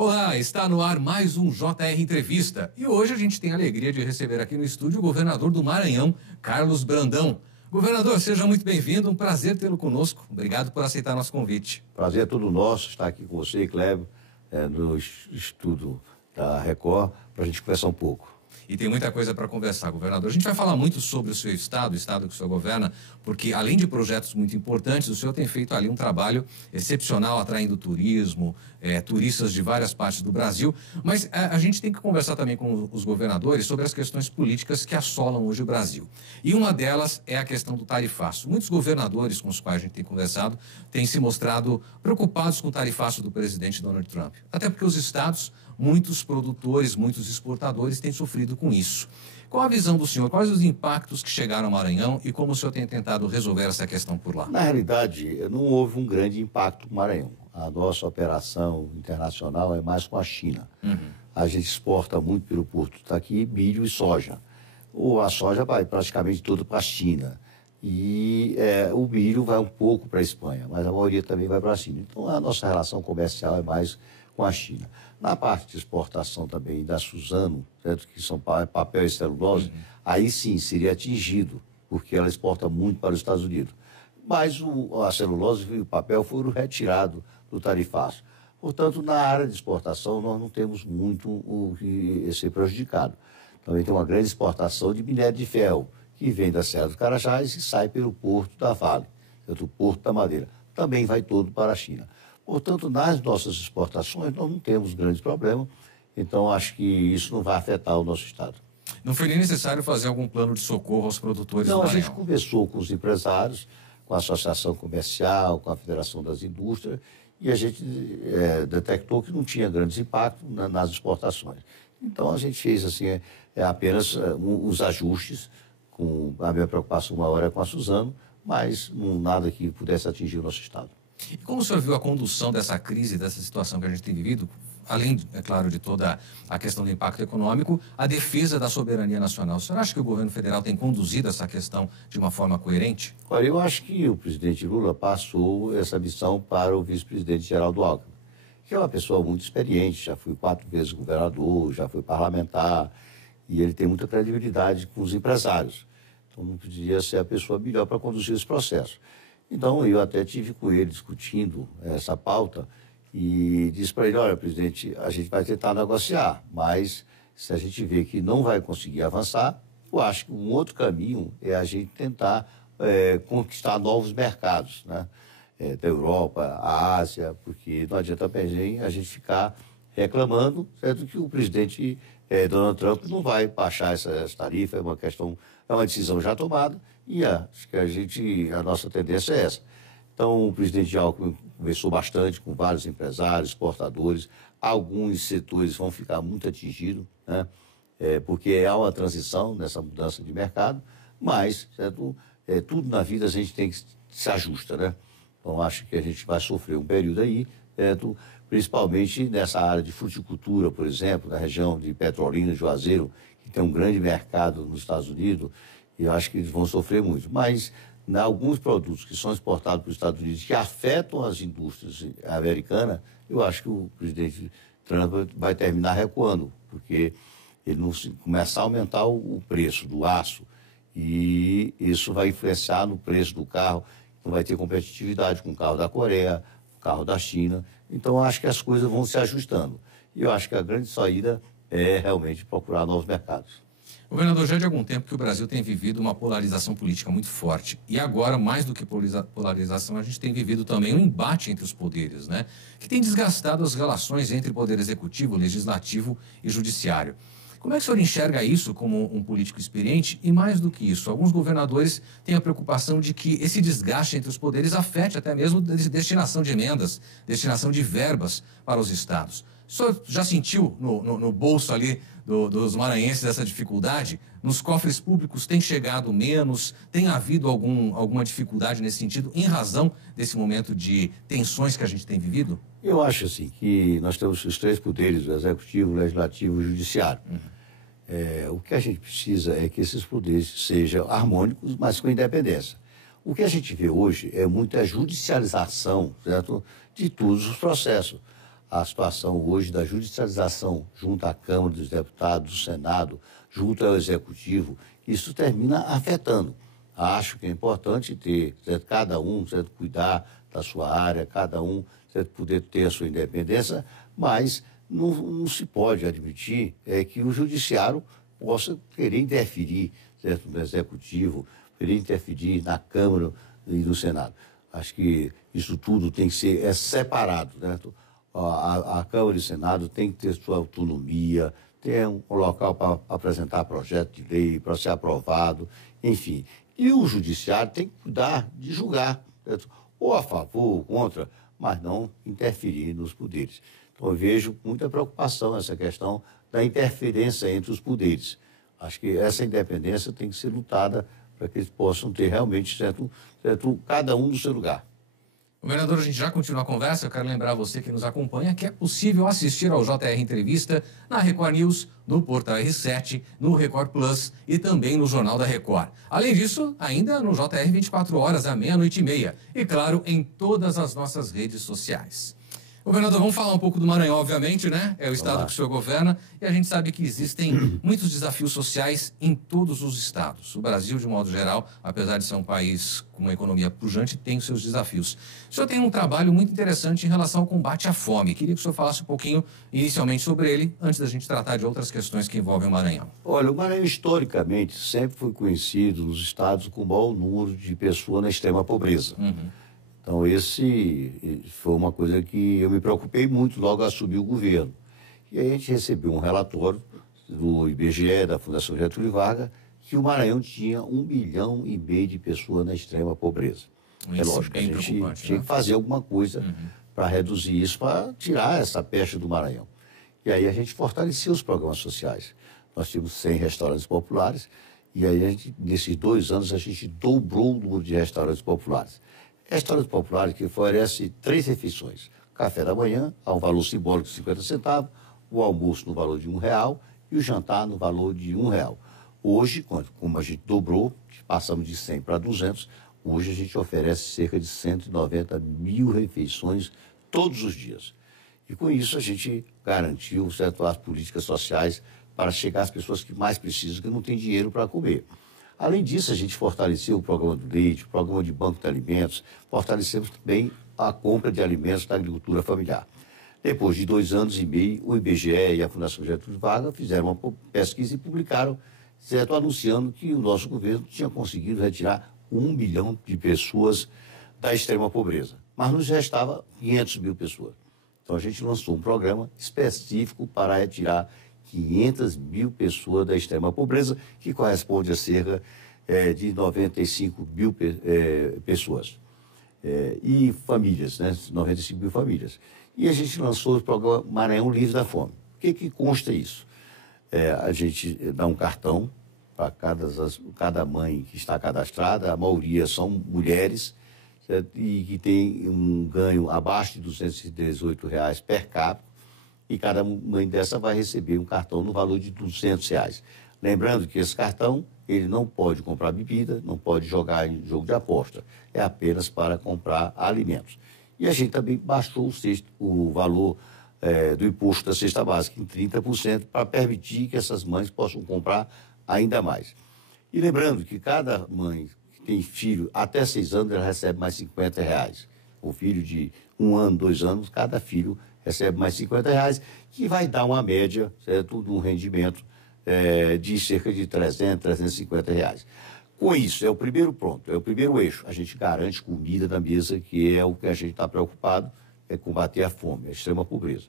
Olá, está no ar mais um JR Entrevista. E hoje a gente tem a alegria de receber aqui no estúdio o governador do Maranhão, Carlos Brandão. Governador, seja muito bem-vindo, um prazer tê-lo conosco. Obrigado por aceitar nosso convite. Prazer é todo nosso estar aqui com você, Cléber, no estudo da Record, para a gente conversar um pouco. E tem muita coisa para conversar, governador. A gente vai falar muito sobre o seu estado, o estado que o senhor governa, porque além de projetos muito importantes, o senhor tem feito ali um trabalho excepcional, atraindo turismo, turistas de várias partes do Brasil. Mas a gente tem que conversar também com os governadores sobre as questões políticas que assolam hoje o Brasil. E uma delas é a questão do tarifaço. Muitos governadores com os quais a gente tem conversado têm se mostrado preocupados com o tarifaço do presidente Donald Trump. Até porque os estados, muitos produtores, muitos exportadores têm sofrido com isso. Qual a visão do senhor? Quais os impactos que chegaram ao Maranhão e como o senhor tem tentado resolver essa questão por lá? Na realidade, não houve um grande impacto no Maranhão. A nossa operação internacional é mais com a China. A gente exporta muito pelo porto daqui milho e soja. A soja vai praticamente toda para a China. E o milho vai um pouco para a Espanha, mas a maioria também vai para a China. Então, a nossa relação comercial é mais com a China. Na parte de exportação também da Suzano, certo? Que são papel e celulose, aí sim seria atingido, porque ela exporta muito para os Estados Unidos. Mas a celulose e o papel foram retirados do tarifaço. Portanto, na área de exportação, nós não temos muito o que ser prejudicado. Também tem uma grande exportação de minério de ferro, que vem da Serra do Carajás e sai pelo Porto da Vale, certo? O Porto da Madeira. Também vai todo para a China. Portanto, nas nossas exportações, nós não temos grande problema. Então, acho que isso não vai afetar o nosso Estado. Não foi nem necessário fazer algum plano de socorro aos produtores do Maranhão? Não, a gente conversou com os empresários, com a Associação Comercial, com a Federação das Indústrias, e a gente detectou que não tinha grandes impactos nas exportações. Então, a gente fez assim, apenas os ajustes. A minha preocupação maior é com a Suzano, mas nada que pudesse atingir o nosso Estado. E como o senhor viu a condução dessa crise, dessa situação que a gente tem vivido, além, é claro, de toda a questão do impacto econômico, a defesa da soberania nacional? O senhor acha que o governo federal tem conduzido essa questão de uma forma coerente? Olha, eu acho que o presidente Lula passou essa missão para o vice-presidente Geraldo Alckmin, que é uma pessoa muito experiente, já foi 4 vezes governador, já foi parlamentar, e ele tem muita credibilidade com os empresários. Então, não podia ser a pessoa melhor para conduzir esse processo. Então, eu até tive com ele discutindo essa pauta e disse para ele, olha, presidente, a gente vai tentar negociar, mas se a gente vê que não vai conseguir avançar, eu acho que um outro caminho é a gente tentar conquistar novos mercados, né? Da Europa, a Ásia, porque não adianta também a gente ficar reclamando, certo, que o presidente Donald Trump não vai baixar essa tarifa, é uma decisão já tomada, e acho que a nossa tendência é essa. Então, o presidente Alckmin conversou bastante com vários empresários, exportadores, alguns setores vão ficar muito atingidos, né? Porque há uma transição nessa mudança de mercado, mas certo, tudo na vida a gente tem que se ajusta, né? Então, acho que a gente vai sofrer um período aí, certo? Principalmente nessa área de fruticultura, por exemplo, na região de Petrolina, Juazeiro, que tem um grande mercado nos Estados Unidos, e eu acho que eles vão sofrer muito. Mas, alguns produtos que são exportados para os Estados Unidos, que afetam as indústrias americanas, eu acho que o presidente Trump vai terminar recuando, porque ele não começar a aumentar o preço do aço, e isso vai influenciar no preço do carro, não vai ter competitividade com o carro da Coreia, o carro da China. Então, acho que as coisas vão se ajustando. E eu acho que a grande saída é realmente procurar novos mercados. Governador, já de algum tempo que o Brasil tem vivido uma polarização política muito forte. E agora, mais do que polarização, a gente tem vivido também um embate entre os poderes, né? Que tem desgastado as relações entre poder executivo, legislativo e judiciário. Como é que o senhor enxerga isso como um político experiente? E mais do que isso, alguns governadores têm a preocupação de que esse desgaste entre os poderes afete até mesmo a destinação de emendas, destinação de verbas para os estados. O senhor já sentiu no bolso ali dos maranhenses essa dificuldade? Nos cofres públicos tem chegado menos? Tem havido alguma dificuldade nesse sentido em razão desse momento de tensões que a gente tem vivido? Eu acho assim que nós temos os 3 poderes, o executivo, o legislativo e o judiciário. O que a gente precisa é que esses poderes sejam harmônicos, mas com independência. O que a gente vê hoje é muita judicialização, certo, de todos os processos. a situação hoje da judicialização junto à Câmara dos Deputados, do Senado, junto ao Executivo, isso termina afetando. Acho que é importante ter, certo, cada um, certo, cuidar da sua área, cada um, certo, poder ter a sua independência, mas não se pode admitir que o judiciário possa querer interferir, certo, no Executivo, querer interferir na Câmara e no Senado. Acho que isso tudo tem que ser separado, certo? A Câmara e o Senado tem que ter sua autonomia, ter um local para apresentar projeto de lei, para ser aprovado, enfim. E o Judiciário tem que cuidar de julgar, certo? Ou a favor ou contra, mas não interferir nos poderes. Então, eu vejo muita preocupação nessa questão da interferência entre os poderes. Acho que essa independência tem que ser lutada para que eles possam ter realmente, certo, cada um no seu lugar. Governador, a gente já continua a conversa. Eu quero lembrar você que nos acompanha que é possível assistir ao JR Entrevista na Record News, no Portal R7, no Record Plus e também no Jornal da Record. Além disso, ainda no JR 24 horas, à 00:30. E, claro, em todas as nossas redes sociais. Governador, vamos falar um pouco do Maranhão, obviamente, né? É o estado que o senhor governa e a gente sabe que existem muitos desafios sociais em todos os estados. O Brasil, de modo geral, apesar de ser um país com uma economia pujante, tem os seus desafios. O senhor tem um trabalho muito interessante em relação ao combate à fome. Queria que o senhor falasse um pouquinho, inicialmente, sobre ele, antes da gente tratar de outras questões que envolvem o Maranhão. Olha, o Maranhão, historicamente, sempre foi conhecido nos estados com o maior número de pessoas na extrema pobreza. Então, esse foi uma coisa que eu me preocupei muito logo ao assumir o governo. E aí a gente recebeu um relatório do IBGE, da Fundação Getúlio Vargas, que o Maranhão tinha 1,5 milhão de pessoas na extrema pobreza. É lógico, a gente tinha que fazer alguma coisa para reduzir isso, para tirar essa peste do Maranhão. E aí a gente fortaleceu os programas sociais. Nós tínhamos 100 restaurantes populares, e aí nesses 2 anos a gente dobrou o número de restaurantes populares. Restaurantes populares que oferecem 3 refeições. Café da manhã, a um valor simbólico de 50 centavos, o almoço no valor de R$1 e o jantar no valor de R$1. Hoje, como a gente dobrou, passamos de 100 para 200, hoje a gente oferece cerca de 190 mil refeições todos os dias. E com isso a gente garantiu, certo, as políticas sociais para chegar às pessoas que mais precisam, que não têm dinheiro para comer. Além disso, a gente fortaleceu o programa do leite, o programa de banco de alimentos, fortalecemos também a compra de alimentos da agricultura familiar. Depois de 2 anos e meio, o IBGE e a Fundação Getúlio Vargas fizeram uma pesquisa e publicaram, certo, anunciando que o nosso governo tinha conseguido retirar 1 milhão de pessoas da extrema pobreza. Mas nos restava 500 mil pessoas. Então, a gente lançou um programa específico para retirar 500 mil pessoas da extrema pobreza, que corresponde a cerca de 95 mil pessoas. E famílias, né? 95 mil famílias. E a gente lançou o programa Maranhão Livre da Fome. O que consta isso? A gente dá um cartão para cada mãe que está cadastrada, a maioria são mulheres, certo? E que tem um ganho abaixo de R$218 per capita. E cada mãe dessa vai receber um cartão no valor de R$200. Lembrando que esse cartão, ele não pode comprar bebida, não pode jogar em jogo de aposta. É apenas para comprar alimentos. E a gente também baixou o valor do imposto da cesta básica em 30% para permitir que essas mães possam comprar ainda mais. E lembrando que cada mãe que tem filho até 6 anos, ela recebe mais R$50. O filho de 1 ano, 2 anos, cada filho recebe mais R$50, que vai dar uma média, certo, de um rendimento de cerca de R$300, R$350. Com isso, é o primeiro ponto, é o primeiro eixo. A gente garante comida na mesa, que é o que a gente está preocupado, é combater a fome, a extrema pobreza.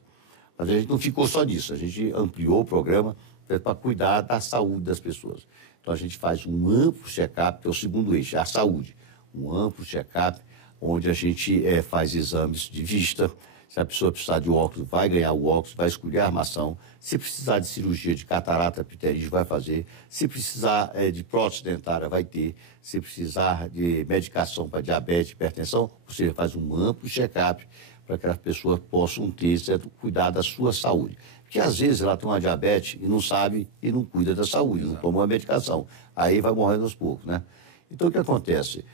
Mas a gente não ficou só nisso, a gente ampliou o programa para cuidar da saúde das pessoas. Então, a gente faz um amplo check-up, que é o segundo eixo, a saúde. Um amplo check-up, onde a gente faz exames de vista. Se a pessoa precisar de óculos, vai ganhar o óculos, vai escolher a armação. Se precisar de cirurgia de catarata, pterígio, vai fazer. Se precisar de prótese dentária, vai ter. Se precisar de medicação para diabetes, hipertensão, você faz um amplo check-up para que as pessoas possam ter, certo, cuidar da sua saúde. Porque às vezes ela tem uma diabetes e não sabe e não cuida da saúde, não toma uma medicação. Aí vai morrendo aos poucos, né? Então, o que acontece?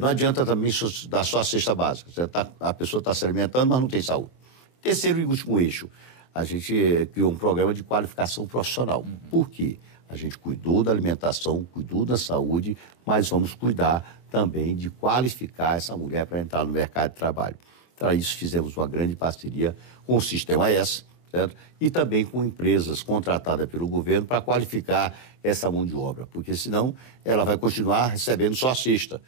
Não adianta também dar só a cesta básica. A pessoa está se alimentando, mas não tem saúde. Terceiro e último eixo, a gente criou um programa de qualificação profissional. Por quê? A gente cuidou da alimentação, cuidou da saúde, mas vamos cuidar também de qualificar essa mulher para entrar no mercado de trabalho. Para isso, fizemos uma grande parceria com o Sistema S, certo? E também com empresas contratadas pelo governo para qualificar essa mão de obra, porque senão ela vai continuar recebendo só a cesta,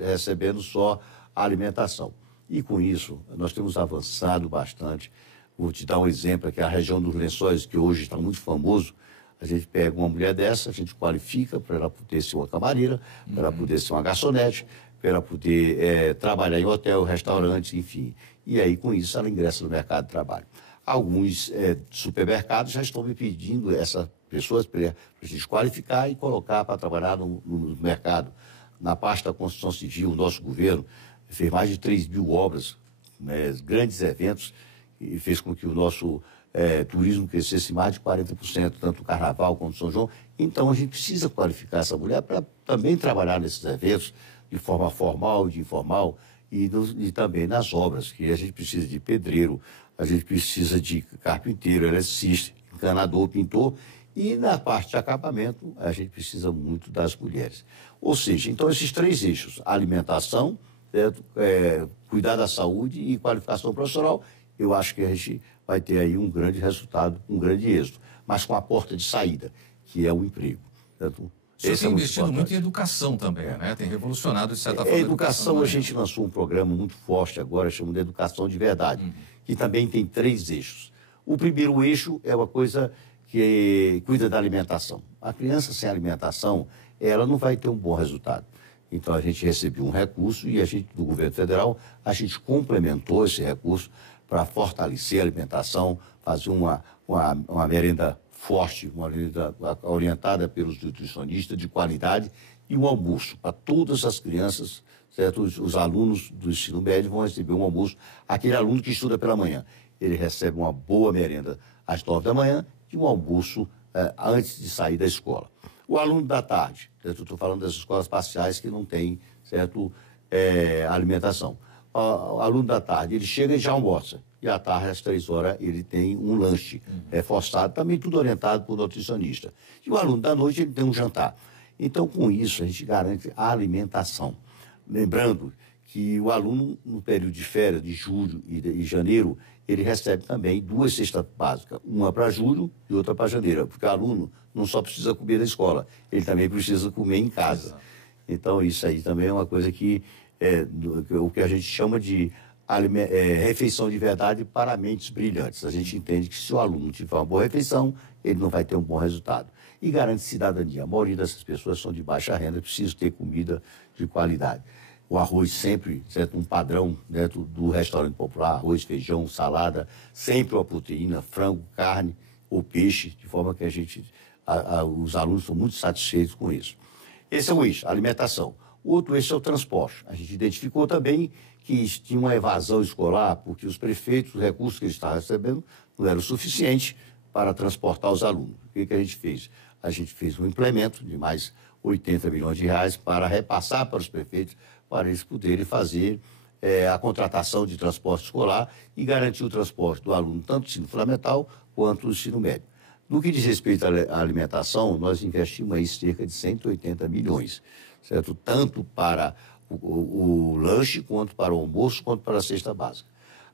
recebendo só a alimentação. E com isso, nós temos avançado bastante. Vou te dar um exemplo aqui, a região dos Lençóis, que hoje está muito famoso. A gente pega uma mulher dessa, a gente qualifica para ela poder ser uma camareira, para ela poder ser uma garçonete, para ela poder trabalhar em hotel, restaurante, enfim. E aí, com isso, ela ingressa no mercado de trabalho. Alguns supermercados já estão me pedindo essas pessoas para a gente qualificar e colocar para trabalhar no mercado. Na parte da construção civil, o nosso governo fez mais de 3.000 obras, grandes eventos, e fez com que o nosso turismo crescesse mais de 40%, tanto o Carnaval quanto o São João. Então, a gente precisa qualificar essa mulher para também trabalhar nesses eventos de forma formal, de informal, e também nas obras, que a gente precisa de pedreiro, a gente precisa de carpinteiro, eletricista, encanador, pintor, e na parte de acabamento, a gente precisa muito das mulheres. Ou seja, então, esses três eixos, alimentação, cuidar da saúde e qualificação profissional, eu acho que a gente vai ter aí um grande resultado, um grande êxito, mas com a porta de saída, que é o emprego. Portanto, o senhor tem investido muito em educação também, né? Tem revolucionado, de certa forma, a educação. A gente lançou um programa muito forte agora, chamado de Educação de Verdade, que também tem 3 eixos. O primeiro eixo é uma coisa que cuida da alimentação. A criança sem alimentação, ela não vai ter um bom resultado. Então, a gente recebeu um recurso e a gente, do governo federal, a gente complementou esse recurso para fortalecer a alimentação, fazer uma merenda forte, uma merenda orientada pelos nutricionistas, de qualidade, e um almoço para todas as crianças, certo? Os alunos do ensino médio vão receber um almoço. Aquele aluno que estuda pela manhã, ele recebe uma boa merenda às 9 da manhã e um almoço antes de sair da escola. O aluno da tarde, estou falando das escolas parciais que não têm, certo, alimentação. O aluno da tarde, ele chega e já almoça. E à tarde, às 3 horas, ele tem um lanche reforçado, também tudo orientado por nutricionista. E o aluno da noite, ele tem um jantar. Então, com isso, a gente garante a alimentação. Lembrando que o aluno, no período de férias, de julho e janeiro, ele recebe também 2 cestas básicas, uma para julho e outra para janeiro, porque o aluno não só precisa comer na escola, ele também precisa comer em casa. Então, isso aí também é uma coisa que o que a gente chama de refeição de verdade para mentes brilhantes. A gente entende que se o aluno tiver uma boa refeição, ele não vai ter um bom resultado. E garante cidadania. A maioria dessas pessoas são de baixa renda, precisam ter comida de qualidade. O arroz sempre, certo, um padrão dentro do restaurante popular, arroz, feijão, salada, sempre uma proteína, frango, carne ou peixe, de forma que os alunos são muito satisfeitos com isso. Esse é o eixo, alimentação. O outro eixo é o transporte. A gente identificou também que tinha uma evasão escolar, porque os prefeitos, os recursos que eles estavam recebendo não eram suficientes para transportar os alunos. O que a gente fez? A gente fez um implemento de mais 80 milhões de reais para repassar para os prefeitos, para eles poderem fazer a contratação de transporte escolar e garantir o transporte do aluno, tanto do ensino fundamental quanto do ensino médio. No que diz respeito à alimentação, nós investimos aí cerca de 180 milhões, certo? Tanto para o lanche, quanto para o almoço, quanto para a cesta básica.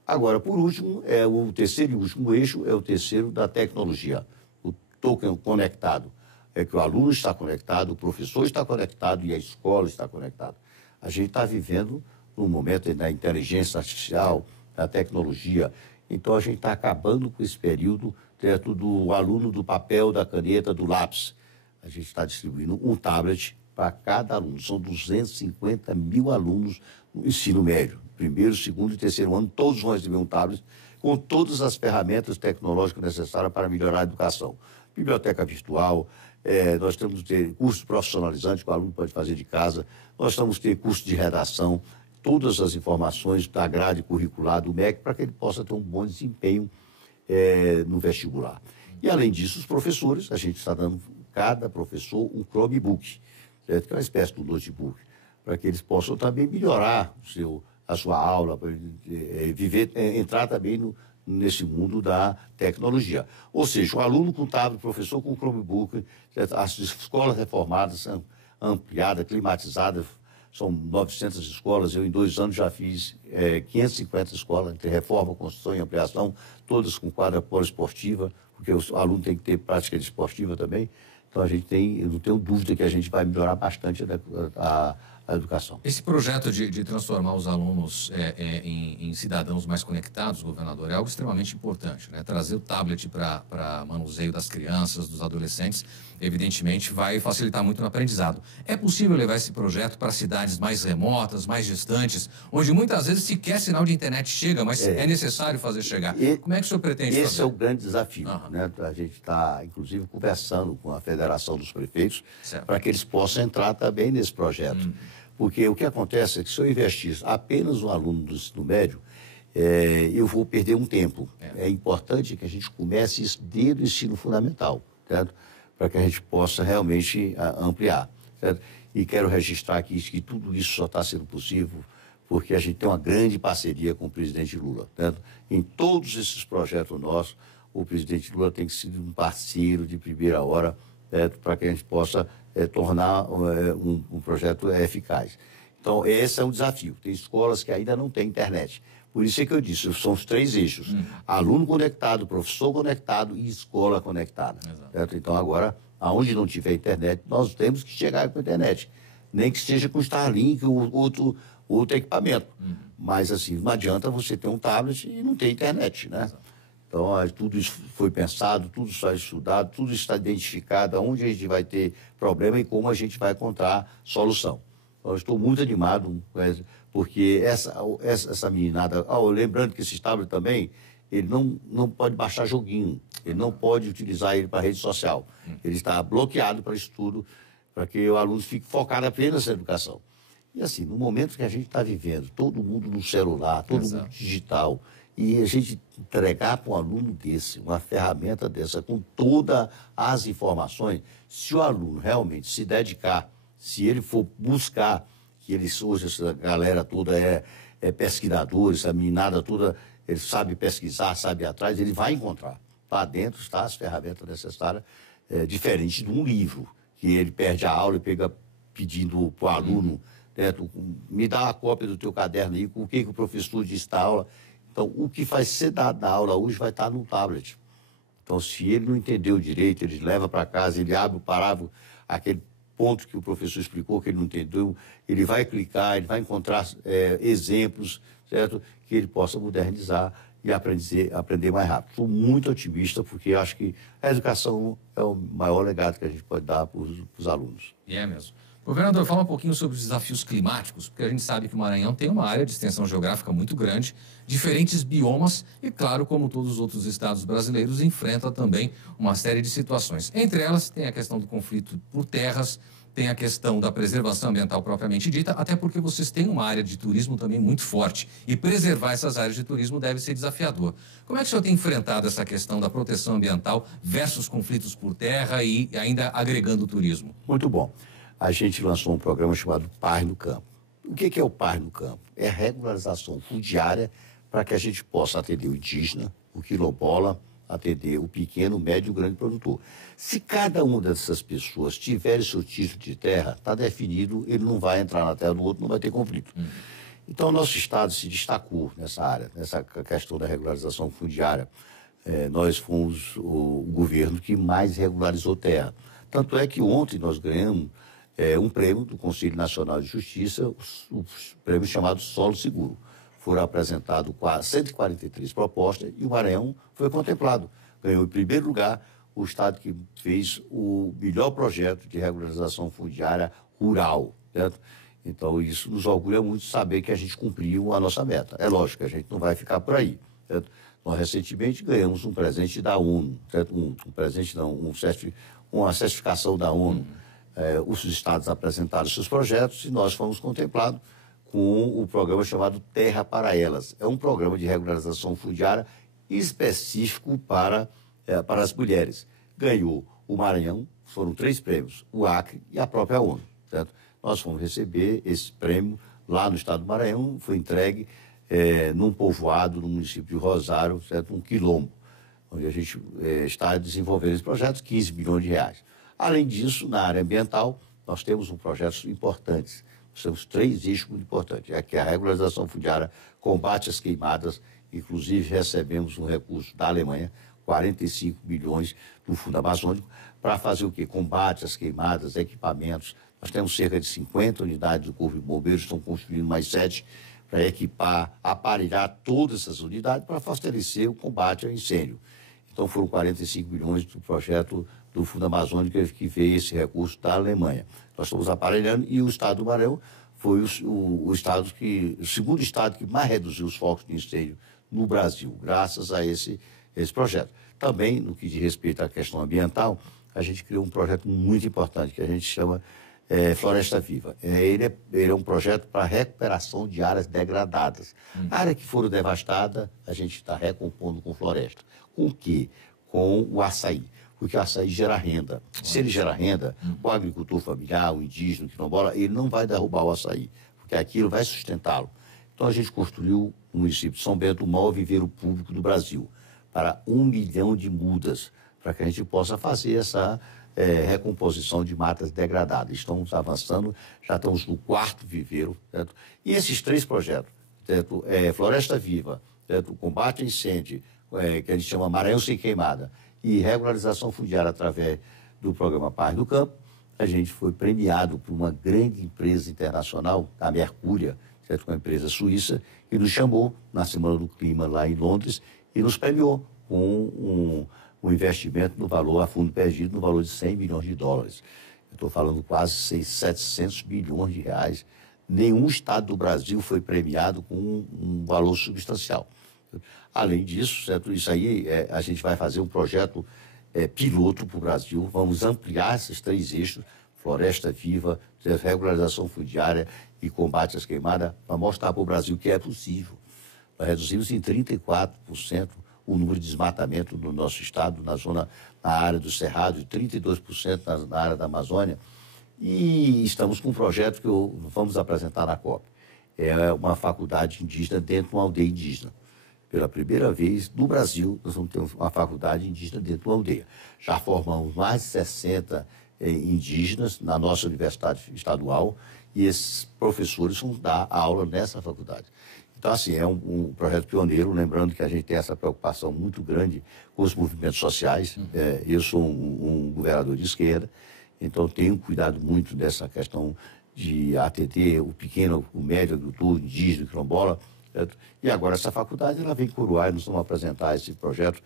Agora, por último, o terceiro e último eixo é o terceiro da tecnologia, o token conectado. É que o aluno está conectado, o professor está conectado e a escola está conectada. A gente está vivendo num momento da inteligência artificial, da tecnologia. Então, a gente está acabando com esse período dentro do aluno do papel, da caneta, do lápis. A gente está distribuindo um tablet para cada aluno. São 250 mil alunos no ensino médio. Primeiro, segundo e terceiro ano, todos vão receber um tablet com todas as ferramentas tecnológicas necessárias para melhorar a educação. Biblioteca virtual, nós temos que ter curso profissionalizante que o aluno pode fazer de casa, nós temos que ter curso de redação, todas as informações da grade curricular do MEC para que ele possa ter um bom desempenho no vestibular. E, além disso, os professores, a gente está dando cada professor um Chromebook, certo? Que é uma espécie de notebook, para que eles possam também melhorar a sua aula, para entrar também nesse mundo da tecnologia. Ou seja, o aluno com tablet, o professor com Chromebook, as escolas reformadas são ampliadas, climatizadas, são 900 escolas. Eu, em 2 anos, já fiz 550 escolas, entre reforma, construção e ampliação, todas com quadra poliesportiva, porque o aluno tem que ter prática esportiva também. Então, eu não tenho dúvida que a gente vai melhorar bastante a educação. Esse projeto de transformar os alunos em cidadãos mais conectados, governador, é algo extremamente importante, né? Trazer o tablet para manuseio das crianças, dos adolescentes, evidentemente vai facilitar muito no aprendizado. É possível levar esse projeto para cidades mais remotas, mais distantes, onde muitas vezes sequer sinal de internet chega, mas é necessário fazer chegar. Como é que o senhor pretende fazer? Esse é o grande desafio, né? A gente está, inclusive, conversando com a Federação dos Prefeitos para que eles possam entrar também nesse projeto. Porque o que acontece é que se eu investir apenas um aluno do ensino médio, eu vou perder um tempo. É importante que a gente comece isso desde o ensino fundamental, certo? Para que a gente possa realmente ampliar, certo? E quero registrar aqui que tudo isso só está sendo possível porque a gente tem uma grande parceria com o presidente Lula, certo? Em todos esses projetos nossos, o presidente Lula tem que ser um parceiro de primeira hora, para que a gente possa tornar um projeto eficaz. Então, esse é um desafio. Tem escolas que ainda não têm internet. Por isso é que eu disse, são os 3 eixos. Aluno conectado, professor conectado e escola conectada. Certo? Então, agora, aonde não tiver internet, nós temos que chegar com a internet. Nem que seja com Starlink ou outro equipamento. Mas, assim, não adianta você ter um tablet e não ter internet, né? Então, tudo isso foi pensado, tudo está estudado, tudo está identificado, onde a gente vai ter problema e como a gente vai encontrar solução. Então, eu estou muito animado, porque essa meninada... lembrando que esse tablet também, ele não pode baixar joguinho, ele não pode utilizar ele para rede social. Ele está bloqueado para estudo, para que o aluno fique focado apenas na educação. E assim, no momento que a gente está vivendo, todo mundo no celular, todo mundo digital... E a gente entregar para um aluno desse, uma ferramenta dessa, com todas as informações, se o aluno realmente se dedicar, se ele for buscar, que eles hoje, essa galera toda é pesquisador, essa meninada toda, ele sabe pesquisar, sabe ir atrás, ele vai encontrar. Lá dentro está as ferramentas necessárias, diferente de um livro, que ele perde a aula e pega pedindo para o aluno, me dá a cópia do teu caderno aí, com o que o professor disse da aula. Então, o que vai ser dado na aula hoje vai estar no tablet. Então, se ele não entendeu direito, ele leva para casa, ele abre o parágrafo, aquele ponto que o professor explicou que ele não entendeu, ele vai clicar, ele vai encontrar exemplos, certo? Que ele possa modernizar e aprender mais rápido. Estou muito otimista, porque acho que a educação é o maior legado que a gente pode dar para os alunos. E é mesmo. Governador, fala um pouquinho sobre os desafios climáticos, porque a gente sabe que o Maranhão tem uma área de extensão geográfica muito grande, diferentes biomas e, claro, como todos os outros estados brasileiros, enfrenta também uma série de situações. Entre elas, tem a questão do conflito por terras, tem a questão da preservação ambiental propriamente dita, até porque vocês têm uma área de turismo também muito forte. E preservar essas áreas de turismo deve ser desafiador. Como é que o senhor tem enfrentado essa questão da proteção ambiental versus conflitos por terra e ainda agregando o turismo? Muito bom. A gente lançou um programa chamado Paz no Campo. O que é o Paz no Campo? É a regularização fundiária para que a gente possa atender o indígena, o quilombola, atender o pequeno, médio e o grande produtor. Se cada uma dessas pessoas tiver seu título de terra, está definido, ele não vai entrar na terra do outro, não vai ter conflito. Então, o nosso estado se destacou nessa área, nessa questão da regularização fundiária. Nós fomos o governo que mais regularizou terra. Tanto é que ontem nós ganhamos um prêmio do Conselho Nacional de Justiça, o prêmio chamado Solo Seguro. Foram apresentadas 143 propostas e o Maranhão foi contemplado. Ganhou em primeiro lugar o estado que fez o melhor projeto de regularização fundiária rural, certo? Então, isso nos orgulha muito saber que a gente cumpriu a nossa meta. É lógico que a gente não vai ficar por aí, certo? Nós, recentemente, ganhamos um presente da ONU, certo? Uma certificação da ONU. Os estados apresentaram seus projetos e nós fomos contemplados com o programa chamado Terra para Elas. É um programa de regularização fundiária específico para as mulheres. Ganhou o Maranhão, foram 3 prêmios, o Acre e a própria ONU, certo? Nós fomos receber esse prêmio lá no estado do Maranhão, foi entregue num povoado, no município de Rosário, certo? Um quilombo, onde a gente está desenvolvendo esse projeto, 15 milhões de reais. Além disso, na área ambiental, nós temos um projeto importante. Nós temos 3 eixos muito importantes, que é a regularização fundiária, combate às queimadas, inclusive recebemos um recurso da Alemanha, 45 milhões do Fundo Amazônico, para fazer o quê? Combate às queimadas, equipamentos. Nós temos cerca de 50 unidades do Corpo de Bombeiros, estão construindo mais 7 para equipar, aparelhar todas essas unidades para fortalecer o combate ao incêndio. Então foram 45 milhões do projeto do Fundo Amazônico que veio esse recurso da Alemanha. Nós estamos aparelhando e o estado do Maranhão foi o segundo estado que mais reduziu os focos de incêndio no Brasil, graças a esse projeto. Também, no que diz respeito à questão ambiental, a gente criou um projeto muito importante que a gente chama Floresta Viva. Ele é um projeto para recuperação de áreas degradadas. A área que foram devastada, a gente está recompondo com floresta. Com o quê? Com o açaí. Porque o açaí gera renda. Se ele gera renda, o agricultor familiar, o indígena, o quilombola, ele não vai derrubar o açaí, porque aquilo vai sustentá-lo. Então a gente construiu no município de São Bento o maior viveiro público do Brasil, para 1 milhão de mudas, para que a gente possa fazer essa recomposição de matas degradadas. Estamos avançando, já estamos no 4º viveiro, certo? E esses 3 projetos, certo? Floresta Viva, certo? Combate a incêndio, que a gente chama Maranhão Sem Queimada, e regularização fundiária através do programa Paz do Campo, a gente foi premiado por uma grande empresa internacional, a Mercúria, certo? Uma empresa suíça, que nos chamou na Semana do Clima lá em Londres e nos premiou com um investimento no valor, a fundo perdido, no valor de 100 milhões de dólares. Eu estou falando quase 700 milhões de reais. Nenhum estado do Brasil foi premiado com um valor substancial. Além disso, certo? Isso aí, a gente vai fazer um projeto piloto para o Brasil, vamos ampliar esses 3 eixos, Floresta Viva, regularização fundiária e combate às queimadas, para mostrar para o Brasil que é possível. Nós reduzimos em 34% o número de desmatamento no nosso estado, na área do Cerrado, e 32% na área da Amazônia. E estamos com um projeto que vamos apresentar na COP. É uma faculdade indígena dentro de uma aldeia indígena. Pela primeira vez no Brasil, nós vamos ter uma faculdade indígena dentro de uma aldeia. Já formamos mais de 60 indígenas na nossa universidade estadual e esses professores vão dar aula nessa faculdade. Então, assim, é um projeto pioneiro, lembrando que a gente tem essa preocupação muito grande com os movimentos sociais. Eu sou um governador de esquerda, então tenho cuidado muito dessa questão de atender o pequeno, o médio agricultor, indígena, quilombola. Certo? E agora essa faculdade ela vem coroar e nós vamos apresentar esse projeto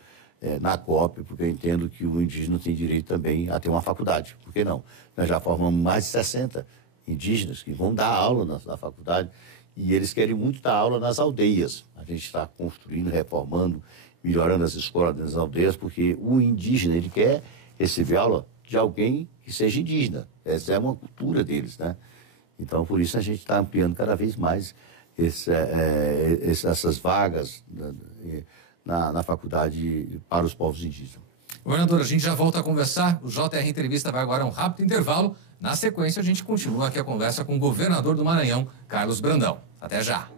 na COP, porque eu entendo que o indígena tem direito também a ter uma faculdade. Por que não? Nós já formamos mais de 60 indígenas que vão dar aula na faculdade e eles querem muito dar aula nas aldeias. A gente está construindo, reformando, melhorando as escolas das aldeias, porque o indígena ele quer receber aula de alguém que seja indígena. Essa é uma cultura deles, né? Então, por isso a gente está ampliando cada vez mais essas vagas na faculdade para os povos indígenas. Governador, a gente já volta a conversar. O JR Entrevista vai agora a um rápido intervalo. Na sequência, a gente continua aqui a conversa com o governador do Maranhão, Carlos Brandão. Até já.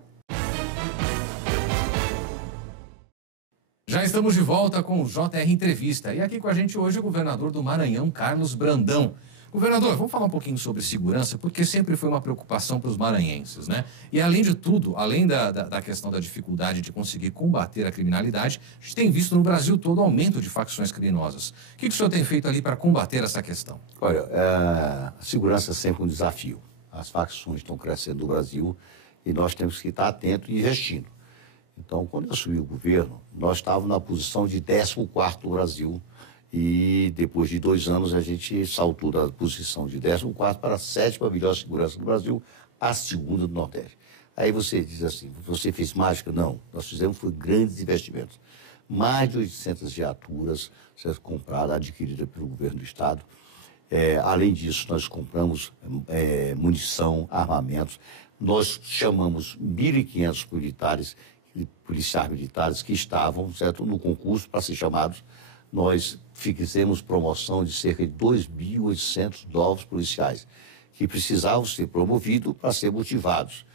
Já estamos de volta com o JR Entrevista. E aqui com a gente hoje o governador do Maranhão, Carlos Brandão. Governador, vamos falar um pouquinho sobre segurança, porque sempre foi uma preocupação para os maranhenses, né? E além de tudo, além da questão da dificuldade de conseguir combater a criminalidade, a gente tem visto no Brasil todo o aumento de facções criminosas. O que o senhor tem feito ali para combater essa questão? Olha, a segurança é sempre um desafio. As facções estão crescendo no Brasil e nós temos que estar atentos e investindo. Então, quando eu assumi o governo, nós estávamos na posição de 14º do Brasil. E depois de 2 anos a gente saltou da posição de 14º para a 7ª melhor segurança do Brasil, a 2ª do Nordeste. Aí você diz assim, você fez mágica? Não, nós fizemos grandes investimentos. Mais de 800 viaturas compradas, adquiridas pelo governo do Estado. Além disso, nós compramos munição, armamentos. Nós chamamos 1.500 policiais militares que estavam no concurso para ser chamados. Nós fizemos promoção de cerca de 2.800 novos policiais que precisavam ser promovidos para ser motivados.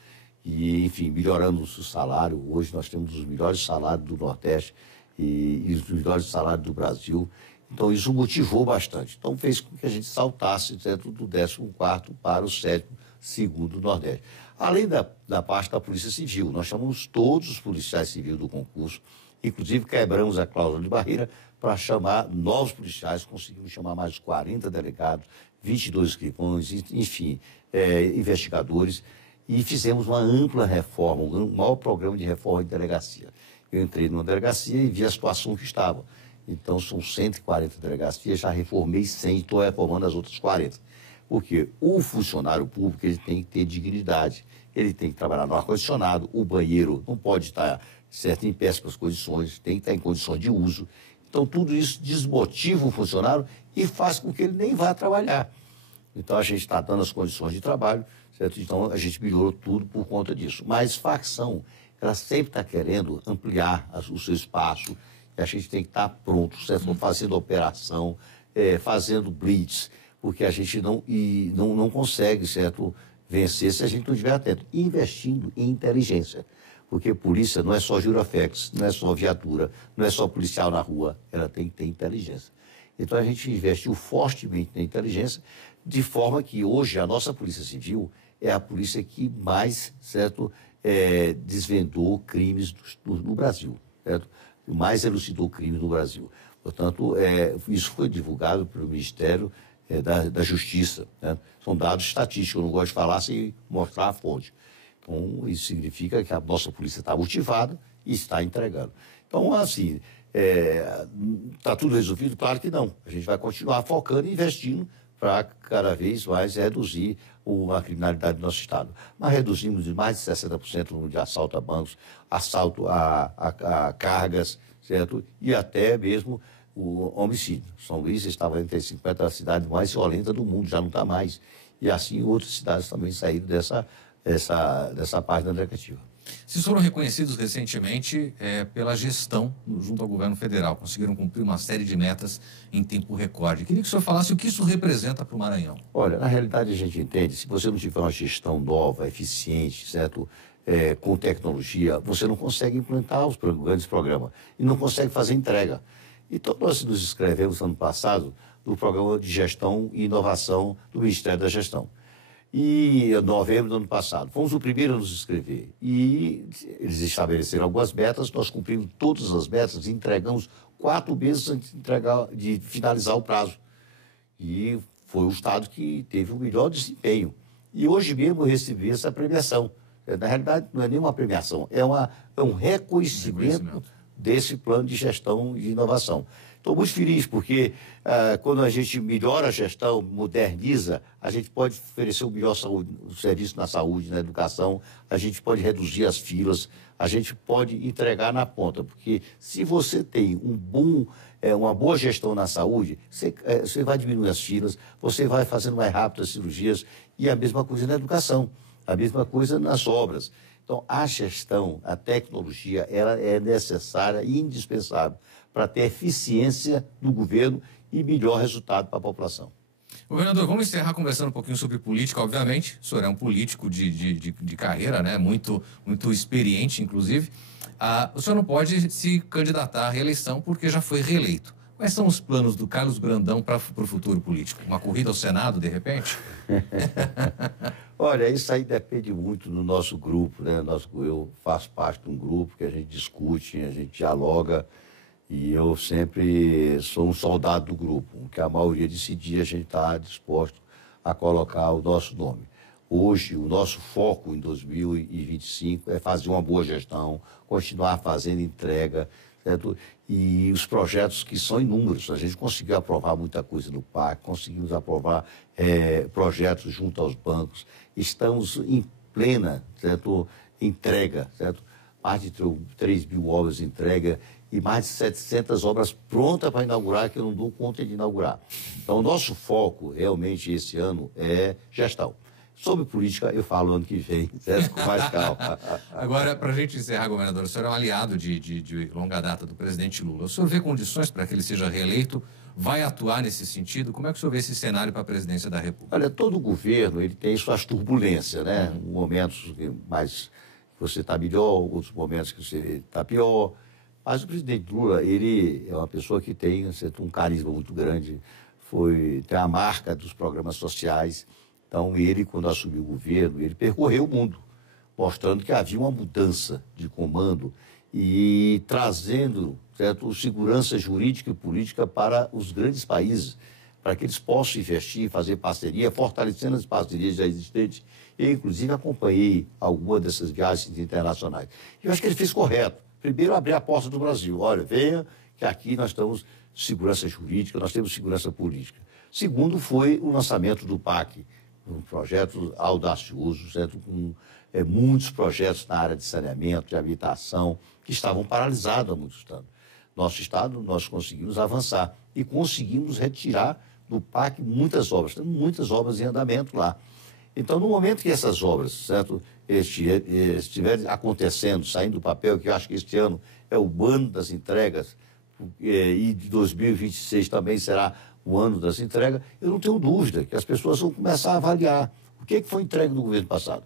e, enfim, melhorando o salário. Hoje nós temos os melhores salários do Nordeste e os melhores salários do Brasil. Então, isso motivou bastante. Então, fez com que a gente saltasse dentro do 14º para o 7º do Nordeste. Além da parte da Polícia Civil, nós chamamos todos os policiais civis do concurso, inclusive quebramos a cláusula de barreira para chamar novos policiais, conseguimos chamar mais de 40 delegados, 22 escrivães, enfim, investigadores, e fizemos uma ampla reforma, um maior programa de reforma de delegacia. Eu entrei numa delegacia e vi a situação que estava. Então, são 140 delegacias, já reformei 100, estou reformando as outras 40. Porque o funcionário público ele tem que ter dignidade, ele tem que trabalhar no ar-condicionado, o banheiro não pode estar certo, em péssimas condições, tem que estar em condições de uso. Então, tudo isso desmotiva o funcionário e faz com que ele nem vá trabalhar. Então, a gente está dando as condições de trabalho, certo? Então, a gente melhorou tudo por conta disso. Mas facção, ela sempre está querendo ampliar o seu espaço, e a gente tem que estar pronto, certo? Fazendo operação, fazendo blitz, porque a gente não consegue, certo, vencer se a gente não estiver atento. E investindo em inteligência, porque polícia não é só giroflex, não é só viatura, não é só policial na rua, ela tem que ter inteligência. Então a gente investiu fortemente na inteligência, de forma que hoje a nossa Polícia Civil é a polícia que mais, certo, desvendou crimes no Brasil, certo? Mais elucidou crimes no Brasil. Portanto, isso foi divulgado pelo Ministério da Justiça, né? São dados estatísticos, eu não gosto de falar sem mostrar a fonte. Então, isso significa que a nossa polícia está motivada e está entregando. Então, assim, está tudo resolvido? Claro que não. A gente vai continuar focando e investindo para cada vez mais reduzir a criminalidade do nosso Estado. Mas reduzimos de mais de 60% o número de assalto a bancos, assalto a cargas, certo? E até mesmo o homicídio. São Luís estava entre as 50 cidades mais violentas do mundo, já não está mais. E assim outras cidades também saíram dessa página negativa. Vocês foram reconhecidos recentemente pela gestão junto ao governo federal. Conseguiram cumprir uma série de metas em tempo recorde. Queria que o senhor falasse o que isso representa para o Maranhão. Olha, na realidade a gente entende, se você não tiver uma gestão nova, eficiente, certo? Com tecnologia, você não consegue implantar os grandes programas e não consegue fazer entrega. Então, nós nos inscrevemos ano passado no programa de gestão e inovação do Ministério da Gestão. E em novembro do ano passado, fomos o primeiro a nos inscrever. E eles estabeleceram algumas metas, nós cumprimos todas as metas e entregamos 4 meses antes de finalizar o prazo. E foi o Estado que teve o melhor desempenho. E hoje mesmo eu recebi essa premiação. Na realidade, não é nenhuma premiação, é um reconhecimento desse plano de gestão e inovação. Estou muito feliz porque quando a gente melhora a gestão, moderniza, a gente pode oferecer o melhor serviço na saúde, na educação, a gente pode reduzir as filas, a gente pode entregar na ponta, porque se você tem uma boa gestão na saúde, você vai diminuir as filas, você vai fazendo mais rápido as cirurgias, e a mesma coisa na educação, a mesma coisa nas obras. Então, a gestão, a tecnologia, ela é necessária e indispensável para ter eficiência do governo e melhor resultado para a população. Governador, vamos encerrar conversando um pouquinho sobre política, obviamente. O senhor é um político de carreira, né? Muito experiente, inclusive. O senhor não pode se candidatar à reeleição porque já foi reeleito. Quais são os planos do Carlos Brandão para o futuro político? Uma corrida ao Senado, de repente? Olha, isso aí depende muito do nosso grupo, né? Eu faço parte de um grupo que a gente discute, a gente dialoga, e eu sempre sou um soldado do grupo, que a maioria decidir, a gente está disposto a colocar o nosso nome. Hoje, o nosso foco em 2025 é fazer uma boa gestão, continuar fazendo entrega, certo? E os projetos que são inúmeros, a gente conseguiu aprovar muita coisa no PAC, conseguimos aprovar projetos junto aos bancos, estamos em plena, certo, entrega, certo? Mais de 3 mil obras de entrega e mais de 700 obras prontas para inaugurar, que eu não dou conta de inaugurar. Então, o nosso foco realmente esse ano é gestão. Sobre política, eu falo ano que vem, certo? Com mais calma. Agora, para a gente encerrar, governador, o senhor é um aliado de longa data do presidente Lula. O senhor vê condições para que ele seja reeleito? Vai atuar nesse sentido? Como é que o senhor vê esse cenário para a presidência da República? Olha, todo governo ele tem suas turbulências, né? Momentos mais que você está melhor, outros momentos que você está pior. Mas o presidente Lula, ele é uma pessoa que tem um carisma muito grande, tem a marca dos programas sociais. Então, ele, quando assumiu o governo, ele percorreu o mundo, mostrando que havia uma mudança de comando e trazendo, certo, segurança jurídica e política para os grandes países, para que eles possam investir, fazer parceria, fortalecendo as parcerias já existentes. Eu, inclusive, acompanhei algumas dessas viagens internacionais. Eu acho que ele fez correto. Primeiro, abrir a porta do Brasil. Olha, venha, que aqui nós temos segurança jurídica, nós temos segurança política. Segundo, foi o lançamento do PAC, um projeto audacioso, certo? Com muitos projetos na área de saneamento, de habitação, que estavam paralisados há muitos anos. Nosso Estado, nós conseguimos avançar e conseguimos retirar do PAC muitas obras. Temos muitas obras em andamento lá. Então, no momento que essas obras, certo, estiverem acontecendo, saindo do papel, que eu acho que este ano é o ano das entregas, e de 2026 também será o ano das entregas, eu não tenho dúvida que as pessoas vão começar a avaliar o que foi entregue no governo passado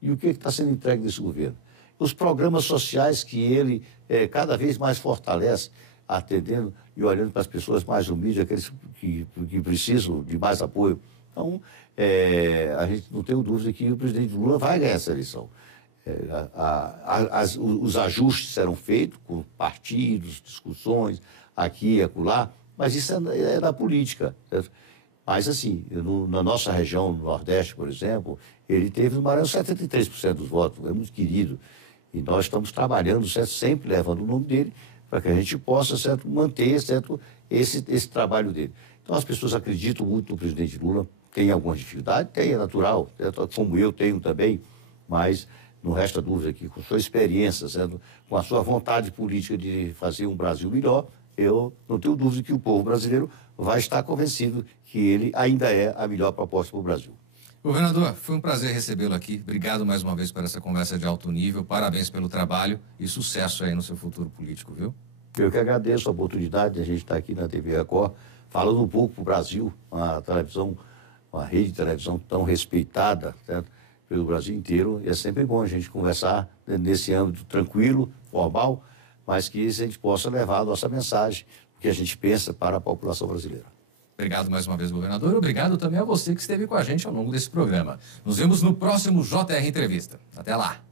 e o que está sendo entregue nesse governo. Os programas sociais que ele cada vez mais fortalece, atendendo e olhando para as pessoas mais humildes, aqueles que precisam de mais apoio. Então, a gente não tem dúvida que o presidente Lula vai ganhar essa eleição. Os ajustes serão feitos com partidos, discussões, aqui e acolá, mas isso é da política. Certo? Mas, assim, na nossa região, no Nordeste, por exemplo, ele teve no Maranhão 73% dos votos, é muito querido. E nós estamos trabalhando, certo? Sempre levando o nome dele, para que a gente possa, certo, manter, certo, esse trabalho dele. Então, as pessoas acreditam muito no presidente Lula, tem algumas dificuldades, tem, é natural, certo? Como eu tenho também, mas não resta dúvida que com sua experiência, certo? Com a sua vontade política de fazer um Brasil melhor, eu não tenho dúvida que o povo brasileiro vai estar convencido que ele ainda é a melhor proposta para o Brasil. Governador, foi um prazer recebê-lo aqui. Obrigado mais uma vez por essa conversa de alto nível. Parabéns pelo trabalho e sucesso aí no seu futuro político, viu? Eu que agradeço a oportunidade de a gente estar aqui na TV Record, falando um pouco para o Brasil, uma televisão, uma rede de televisão tão respeitada, certo? Pelo Brasil inteiro. E é sempre bom a gente conversar nesse âmbito tranquilo, formal, mas que a gente possa levar a nossa mensagem, o que a gente pensa para a população brasileira. Obrigado mais uma vez, governador. Obrigado também a você que esteve com a gente ao longo desse programa. Nos vemos no próximo JR Entrevista. Até lá!